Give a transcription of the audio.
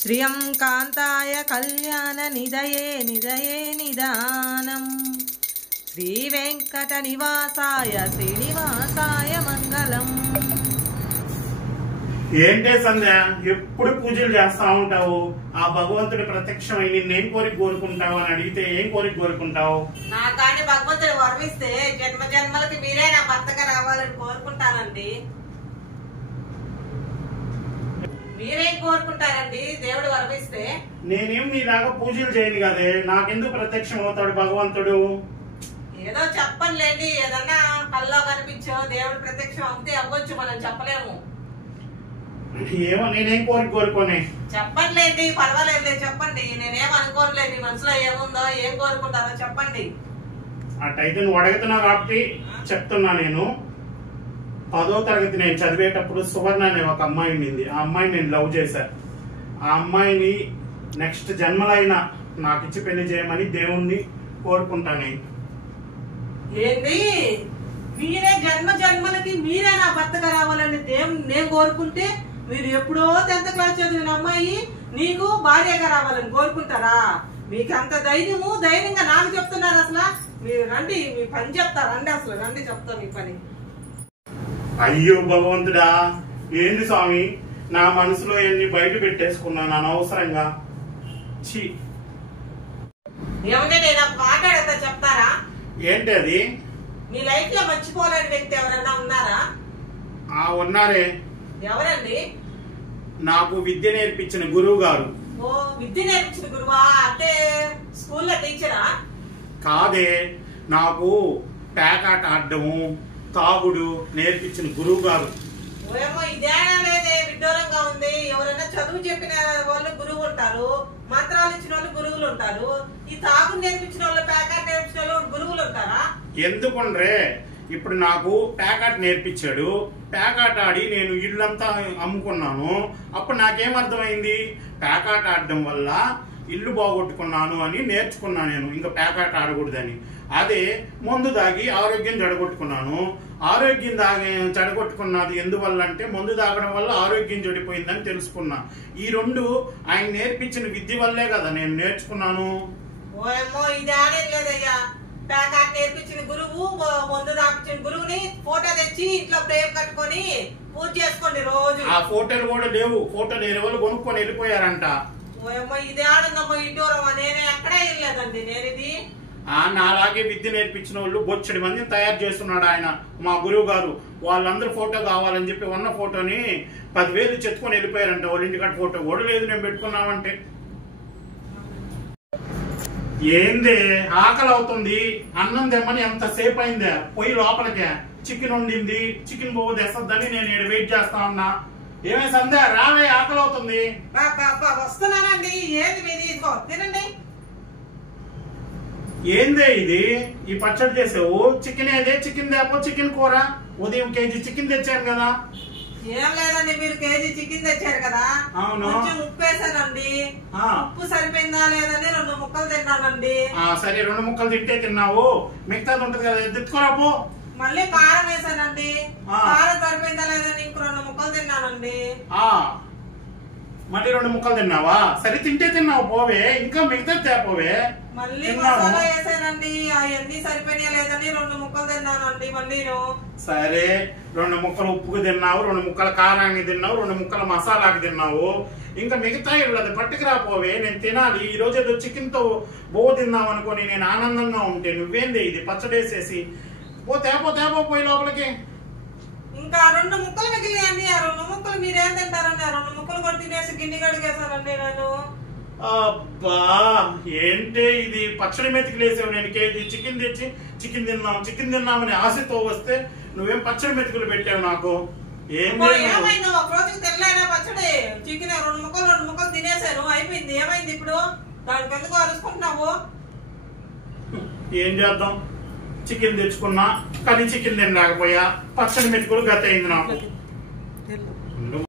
శ్రియం కాంతాయ కళ్యాణ నిదయే నిదయే నిదానం శ్రీ వెంకట నివాసాయ శ్రీనివాసాయ మంగళం. ఏంటే సంధ్య ఎప్పుడు పూజలు చేస్తా ఉంటావు? ఆ భగవంతుడి ప్రత్యక్షమై నిన్నేం కోరిక కోరుకుంటావు అని అడిగితే ఏం కోరిక కోరుకుంటావు? నా కానీ భగవంతుడు వరమిస్తే జన్మ జన్మలకి మీరే నా భర్తగా రావాలని కోరుకుంటానండి. మీరేం కోరుకుంటారండి దేవుడు వరమిస్తే? నేనేం నీలాగా పూజలు చేయను కదే, నాకెందుకు ప్రత్యక్షం అవుతాడు భగవంతుడు? ఏదో చెప్పనులేండి, ఏదన్నా కల్లో కనిపించో దేవుడు ప్రత్యక్షం అవుతే అవ్వచ్చు, మనం చెప్పలేము. ఏమో నేనేం కోరిక కోరుకోనే? చెప్పండి, పర్వాలేదు చెప్పండి. నేనేం అనుకోవట్లేదు, మీ మనసులో ఏముందో ఏం కోరుకుంటారో చెప్పండి. అట్టయితే నువ్వు అడుగుతున్నావు కాబట్టి చెప్తున్నా. నేను 10వ తరగతి నేను చదివేటప్పుడు సువర్ణ అనే ఒక అమ్మాయి ఉండింది. ఆ అమ్మాయిని నేను లవ్ చేశాను. ఆ అమ్మాయిని నెక్స్ట్ జన్మలైనా నాకు ఇచ్చి పెళ్లి చేయమని దేవుణ్ణి కోరుకుంటాను. ఏంటి మీరే జన్మ జన్మలకి మీరే నా భర్తగా రావాలని దేవుని నేను కోరుకుంటే, మీరు ఎప్పుడో 10th క్లాస్ చదివిన అమ్మాయి నీకు భార్యగా రావాలని కోరుకుంటారా? మీకు అంత ధైర్యంగా నాకు చెప్తున్నారు. అసలు మీరు రండి, మీ పని చెప్తా రండి, అసలు రండి చెప్తా మీ పని. అయ్యో భగవంతుడా, ఏంది స్వామి నా మనసులో ఎన్ని బయట పెట్టేసుకున్నాను అనవసరంగా. ఛీ, ఏమంటే నేను మాట్లాడతా చెప్తారా? ఏంటి అది? మీ లైఫ్ లో మర్చిపోలేని వ్యక్తి ఎవరన్నా ఉన్నారా? ఉన్నారే. ఎవరండి? నాకు విద్య నేర్పించిన గురువు గారు. ఓ, విద్య నేర్పించిన గురువా? అంటే స్కూల్లో టీచరా? కాదే, నాకు పేకాట ఆడము తాగుడు నేర్పించిన గురువు గారు. ఏమో ఇదేనా లేదే, విడ్డూరంగా ఉంది. ఎవరైనా చదువు చెప్పిన వాళ్ళు గురువు ఉంటారు, మంత్రాలు ఇచ్చిన వాళ్ళు గురువులు ఉంటారు. ఈ తాగు నేర్పించిన వాళ్ళు, పేకాట నేర్పించిన వాళ్ళు గురువులు ఉంటారా? ఎందుకుండ్రే, ఇప్పుడు నాకు పేకాట నేర్పించాడు. పేకాట ఆడి నేను ఇల్లంతా అమ్ముకున్నాను. అప్పుడు నాకేమర్థమైంది? పేకాట ఆడడం వల్ల ఇల్లు బాగొట్టుకున్నాను అని నేర్చుకున్నా నేను, ఇంకా పేకాట ఆడకూడదని. అదే మందు దాగి ఆరోగ్యం చెడగొట్టుకున్నాను. ఆరోగ్యం చెడగొట్టుకున్నది ఎందువల్ల అంటే, మందు తాగడం వల్ల ఆరోగ్యం చెడిపోయిందని తెలుసుకున్నా. ఈ రెండు ఆయన నేర్పించిన విద్య వల్లే కదా నేను నేర్చుకున్నాను. ఓమో ఇది ఆడలేదయ్యా. పేకాట నేర్పించిన గురువు, మందు తాపించిన గురువుని ఫోటో తెచ్చి ఇంట్లో ప్రేమ్ కట్టుకొని పూజ చేసుకోండి రోజు. ఆ ఫోటోలు కూడా లేవు. ఫోటోలు ఎవరు కొనుక్కొని వెళ్ళిపోయారంట. ఓమో ఇది ఆడుందమ్మా ఇంటూరమ్మా. నేనే ఎక్కడా వెళ్ళలేదండి. నేను ఇది నాలాగే విద్య నేర్పించిన వాళ్ళు బొచ్చడి మందిని తయారు చేస్తున్నాడు ఆయన, మా గురువు గారు. వాళ్ళందరూ ఫోటో కావాలని చెప్పి ఉన్న ఫోటోని 10,000 చెత్తుకొని వెళ్ళిపోయారంట. వాళ్ళ ఇంటికాడ ఫోటో కూడా లేదు నేను పెట్టుకున్నామంటే. ఏందే ఆకలి అవుతుంది, అన్నం తెమ్మని ఎంతసేపు అయిందే? పోయి లోపలికే చికెన్ వండింది, చికెన్ బొవ్వ తెస్తుందని నేను వెయిట్ చేస్తా ఉన్నా. ఏమే సంధ్య రావే, ఆకలి అవుతుంది. వస్తున్నానండి. ఏంది మీది? ఇదిగో తినండి. ఏందే ఇది? ఈ పచ్చడి చేసావు? చికెన్ ఏదే? చికెన్ తేపో, చికెన్ కూర. ఉదయం కేజీ చికెన్ తెచ్చాను కదా. ఏం లేదండి, మీరు కేజీ చికెన్ తెచ్చారు కదా. అవును, కొంచెం ఉప్పు వేసానండి. ఉప్పు సరిపోయిందా లేదని 2 ముక్కలు తిన్నానండి. సరే 2 ముక్కలు తింటే తిన్నావు, మిగతాది ఉంటది కదా తెచ్చుకోరాపో. మళ్ళీ కారం వేసానండి. కారం సరిపోయిందా లేదని ఇంకో 2 ముక్కలు తిన్నానండి. మళ్ళీ 2 ముక్కలు తిన్నావా? సరే తింటే తిన్నావు పోవే, ఇంకా మిగతా తేపోవే. మళ్ళీ మసాలా వేసానండి, అవన్నీ సరిపోయినా లేదని 2 ముక్కలు తిన్నానండి. మళ్ళీ సరే 2 ముక్కలు ఉప్పుకు తిన్నావు, 2 ముక్కలు కారానికి తిన్నావు, 2 ముక్కలు మసాలాకి తిన్నావు. ఇంకా మిగతా అది పట్టుకురాపోవే, నేను తినాలి. ఈ రోజు ఏదో చికెన్ తో బొవ్వ తిన్నావు అనుకోని నేను ఆనందంగా ఉంటే నువ్వేంది ఇది పచ్చడేసేసి తేపో పోయి లోపలికి. ఇంకా 2 ముక్కలు మిగిలినాయండి. ఆ 2 ముక్కలు మీరేం తింటారండి? ఆ 2 ముక్కలు కూడా తినేసి గిన్నె కడిగేసానండి నేను. అబ్బా ఏంటే ఇది? పచ్చడి మెతుకులేసావు. నేను కేజీ చికెన్ తెచ్చి చికెన్ తిన్నామని ఆశతో వస్తే నువ్వేం పచ్చడి మెతుకులు పెట్టావు నాకు. ఏమైంది? ఒక రోజుకి తినలేనా పచ్చడి? చికెన్ 2 ముక్కలు తినేసాను, అయిపోయింది. ఏమైంది ఇప్పుడు? దానికి ఎందుకు అరుచుకుంటున్నావు? ఏం చేద్దాం, చికెన్ తెచ్చుకున్నా కానీ చికెన్ తినలేకపోయా. పచ్చడి మెతుకులు గత అయింది నాకు.